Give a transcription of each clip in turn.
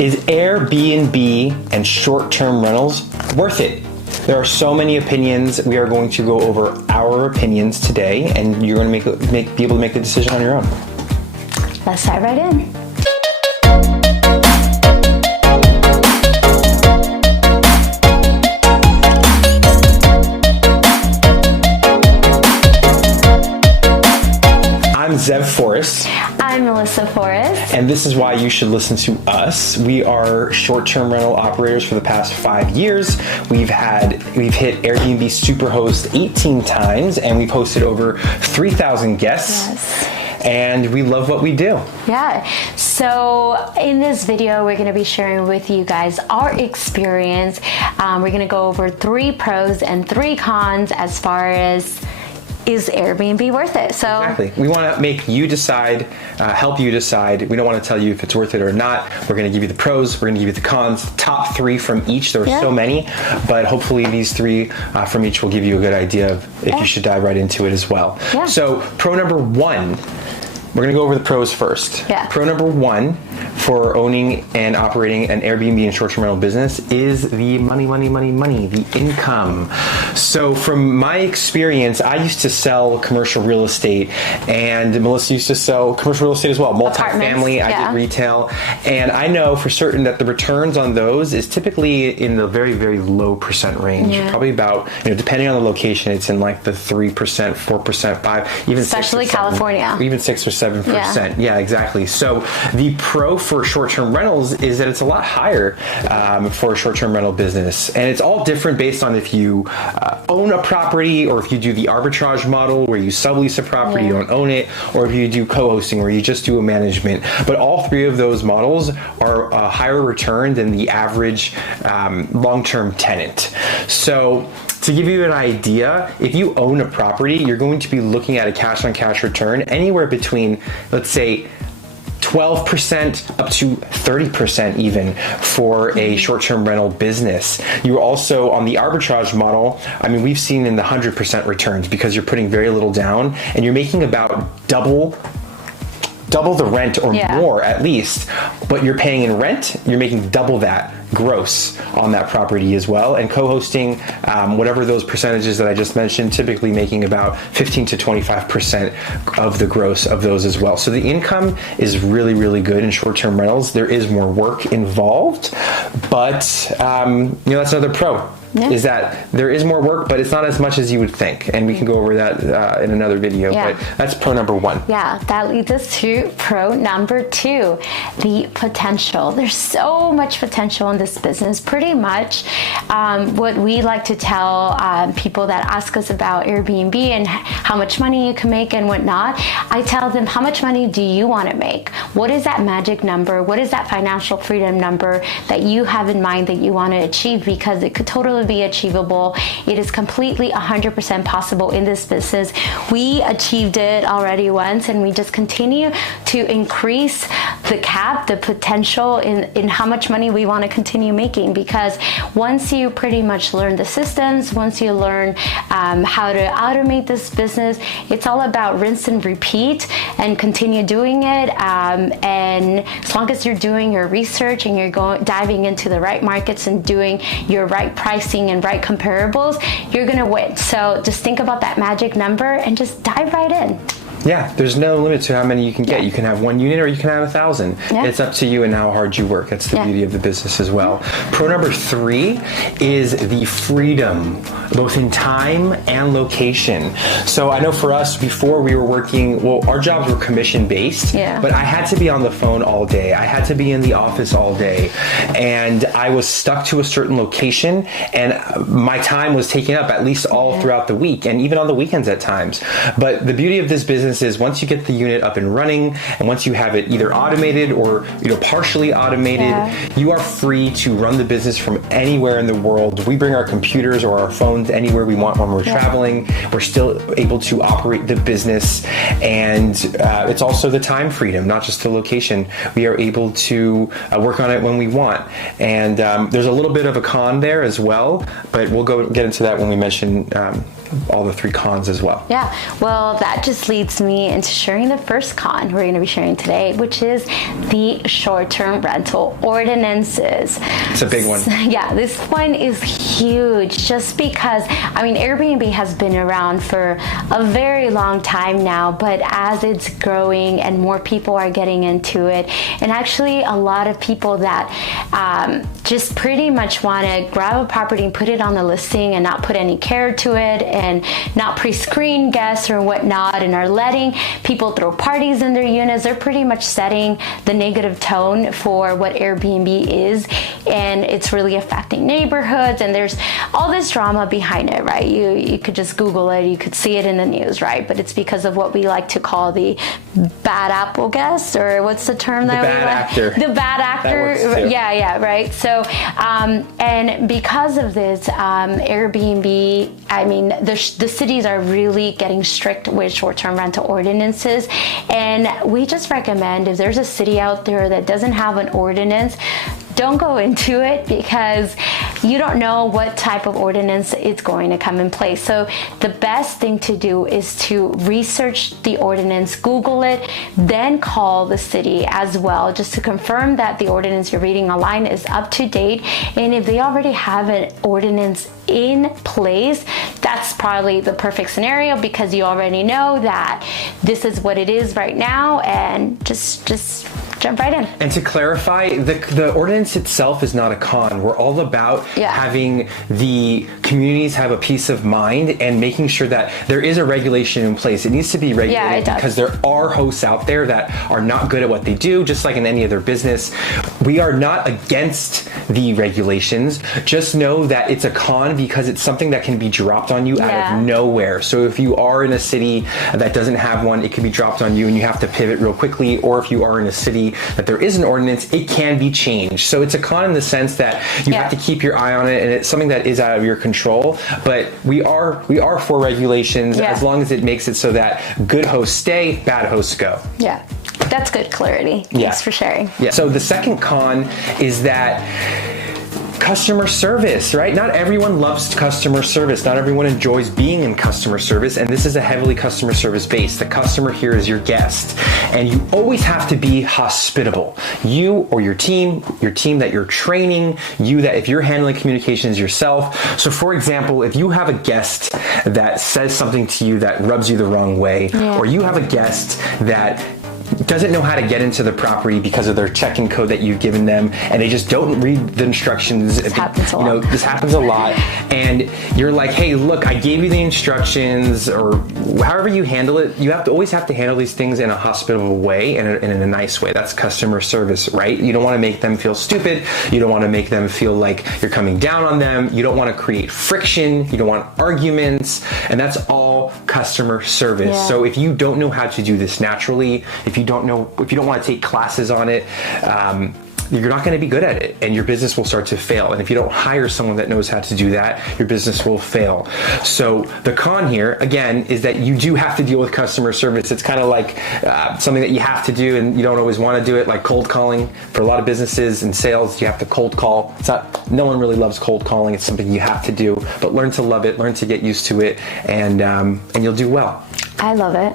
Is Airbnb and short-term rentals worth it? There are so many opinions. We are going to go over our opinions today, and you're going to be able to make the decision on your own. Let's dive right in. I'm Zev Forrest. I'm Melissa Forrest. And this is why you should listen to us. We are short-term rental operators for the past 5 years. We've hit Airbnb Superhost 18 times, and we've hosted over 3,000 guests. Yes. And we love what we do. Yeah. So in this video, we're going to be sharing with you guys our experience. We're going to go over 3 pros and 3 cons as far as, is Airbnb worth it? So exactly. We want to make you decide, help you decide. We don't want to tell you if it's worth it or not. We're going to give you the pros. We're going to give you the cons. Top 3 from each. There are so many, but hopefully these 3 from each will give you a good idea of if you should dive right into it as well. Yeah. So pro number 1. We're going to go over the pros first. Yeah. Pro number 1 for owning and operating an Airbnb and short-term rental business is the money, the income. So from my experience, I used to sell commercial real estate, and Melissa used to sell commercial real estate as well, multifamily. I did retail, and I know for certain that the returns on those is typically in the very, very low percent range. Yeah. Probably about, depending on the location, it's in like the 3%, 4%, 5%, even especially 6 or 7, California, even 6 or 7%. Yeah, exactly. So the pro for short-term rentals is that it's a lot higher for a short-term rental business, and it's all different based on if you own a property, or if you do the arbitrage model where you sublease a property, you don't own it, or if you do co-hosting where you just do a management. But all 3 of those models are a higher return than the average long-term tenant. So to give you an idea, if you own a property, you're going to be looking at a cash-on-cash return anywhere between, let's say, 12% up to 30% even for a short-term rental business. You're also on the arbitrage model. I mean, we've seen in the 100% returns because you're putting very little down and you're making about double the rent or more at least, but you're paying in rent, you're making double that gross on that property as well. And co-hosting, whatever those percentages that I just mentioned, typically making about 15 to 25% of the gross of those as well. So the income is really, really good in short-term rentals. There is more work involved, but that's another pro. Yeah. Is that there is more work, but it's not as much as you would think. And we can go over that in another video, but that's pro number 1. Yeah, that leads us to pro number 2, the potential. There's so much potential in this business. Pretty much what we like to tell people that ask us about Airbnb and how much money you can make and whatnot, I tell them, how much money do you want to make? What is that magic number? What is that financial freedom number that you have in mind that you want to achieve? Because it could totally be achievable. It is completely 100% possible in this business. We achieved it already once, and we just continue to increase the cap, the potential in how much money we want to continue making, because once you pretty much learn the systems, once you learn how to automate this business, it's all about rinse and repeat and continue doing it. And as long as you're doing your research and you're diving into the right markets and doing your right pricing and right comparables, you're gonna win. So just think about that magic number and just dive right in. Yeah, there's no limit to how many you can get. You can have 1 unit or you can have 1,000. It's up to you and how hard you work. That's the beauty of the business as well. Pro number 3 is the freedom, both in time and location. So I know for us, before we were working, our jobs were commission based, but I had to be on the phone all day. I had to be in the office all day, and I was stuck to a certain location, and my time was taken up at least all throughout the week, and even on the weekends at times. But the beauty of this business is once you get the unit up and running, and once you have it either automated or partially automated, you are free to run the business from anywhere in the world. We bring our computers or our phones anywhere we want when we're traveling. We're still able to operate the business, and it's also the time freedom, not just the location. We are able to work on it when we want, and there's a little bit of a con there as well, but we'll get into that when we mention all the 3 cons as well. Yeah, well, that just leads me into sharing the first con we're going to be sharing today, which is the short-term rental ordinances. It's a big one. Yeah, this one is huge just because, I mean, Airbnb has been around for a very long time now, but as it's growing and more people are getting into it, and actually a lot of people that just pretty much want to grab a property and put it on the listing and not put any care to it and not pre-screen guests or whatnot, and are letting people throw parties in their units. They're pretty much setting the negative tone for what Airbnb is, and it's really affecting neighborhoods, and there's all this drama behind it, right? You could just Google it, you could see it in the news, right? But it's because of what we like to call the bad apple guest, or what's the term that we like? The bad actor. Yeah, right. So, and because of this, Airbnb, I mean, the cities are really getting strict with short-term rental ordinances, and we just recommend, if there's a city out there that doesn't have an ordinance, don't go into it, because you don't know what type of ordinance is going to come in place. So the best thing to do is to research the ordinance, Google it, then call the city as well, just to confirm that the ordinance you're reading online is up to date. And if they already have an ordinance in place, that's probably the perfect scenario, because you already know that this is what it is right now, and just jump right in. And to clarify, the ordinance itself is not a con. We're all about having the communities have a peace of mind and making sure that there is a regulation in place. It needs to be regulated, because there are hosts out there that are not good at what they do, just like in any other business. We are not against the regulations. Just know that it's a con because it's something that can be dropped on you out of nowhere. So if you are in a city that doesn't have one, it can be dropped on you and you have to pivot real quickly. Or if you are in a city that there is an ordinance, it can be changed. So it's a con in the sense that you have to keep your eye on it, and it's something that is out of your control. But we are for regulations as long as it makes it so that good hosts stay, bad hosts go. Yeah, that's good clarity. Thanks for sharing. Yeah. So the second con is that customer service, right? Not everyone loves customer service. Not everyone enjoys being in customer service, and this is a heavily customer service based. The customer here is your guest, and you always have to be hospitable. You or your team that you're training, that if you're handling communications yourself. So for example, if you have a guest that says something to you that rubs you the wrong way, or you have a guest that doesn't know how to get into the property because of their check-in code that you've given them, and they just don't read the instructions. This happens a lot. This happens a lot, and you're like, hey, look, I gave you the instructions, or however you handle it. You always have to handle these things in a hospitable way and in a nice way. That's customer service, right? You don't want to make them feel stupid. You don't want to make them feel like you're coming down on them. You don't want to create friction. You don't want arguments, and that's all customer service. So if you don't know how to do this naturally, if you don't want to take classes on it, you're not going to be good at it, and your business will start to fail. And if you don't hire someone that knows how to do that, your business will fail. So the con here, again, is that you do have to deal with customer service. It's kind of like something that you have to do, and you don't always want to do it, like cold calling. For a lot of businesses and sales, you have to cold call. No one really loves cold calling. It's something you have to do, but learn to love it, learn to get used to it, and you'll do well. I love it.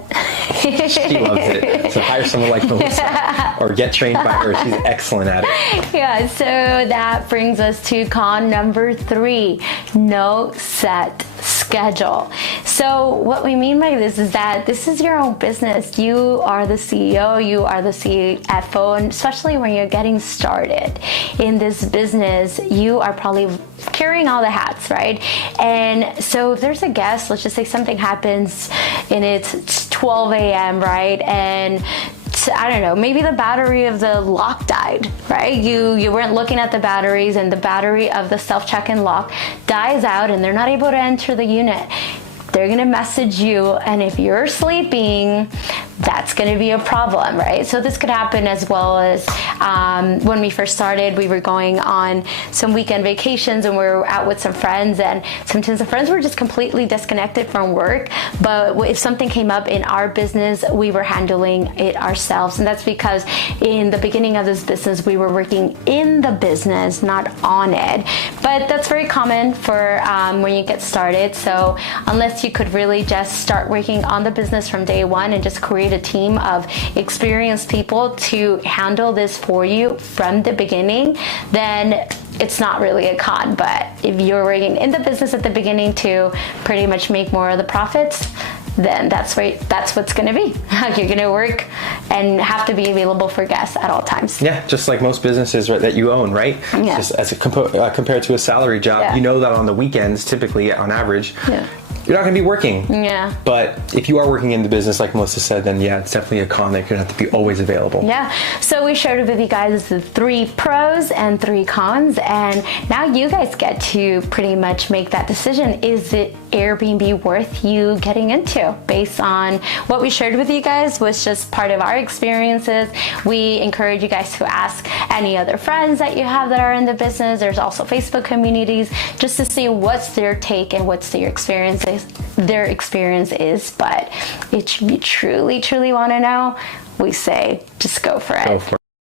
She loves it. So hire someone like Melissa or get trained by her. She's excellent at it. Yeah, so that brings us to con number 3, no set schedule. So what we mean by this is that this is your own business. You are the CEO, you are the CFO, and especially when you're getting started in this business, you are probably carrying all the hats, right? And so if there's a guest, let's just say something happens and it's 12 a.m., right? And I don't know, maybe the battery of the lock died, right? You weren't looking at the batteries, and the battery of the self-check-in lock dies out and they're not able to enter the unit. They're going to message you, and if you're sleeping, that's going to be a problem, right? So this could happen as well as when we first started, we were going on some weekend vacations and we were out with some friends, and sometimes the friends were just completely disconnected from work. But if something came up in our business, we were handling it ourselves. And that's because in the beginning of this business, we were working in the business, not on it. But that's very common for when you get started. So unless you could really just start working on the business from day one and just create a team of experienced people to handle this for you from the beginning, then it's not really a con. But if you're working in the business at the beginning to pretty much make more of the profits, then that's what's going to be. You're going to work and have to be available for guests at all times. Yeah, just like most businesses, right, that you own, right? Yeah. Just as compared to a salary job, Yeah. you know that on the weekends, typically on average, you're not going to be working. Yeah. But if you are working in the business, like Melissa said, then yeah, it's definitely a con that you're going to have to be always available. Yeah. So we shared with you guys the 3 pros and 3 cons, and now you guys get to pretty much make that decision. Is it Airbnb worth you getting into? Based on what we shared with you guys was just part of our experiences. We encourage you guys to ask any other friends that you have that are in the business. There's also Facebook communities, just to see what's their take and what's their experience is. But if you truly want to know, we say just go for it.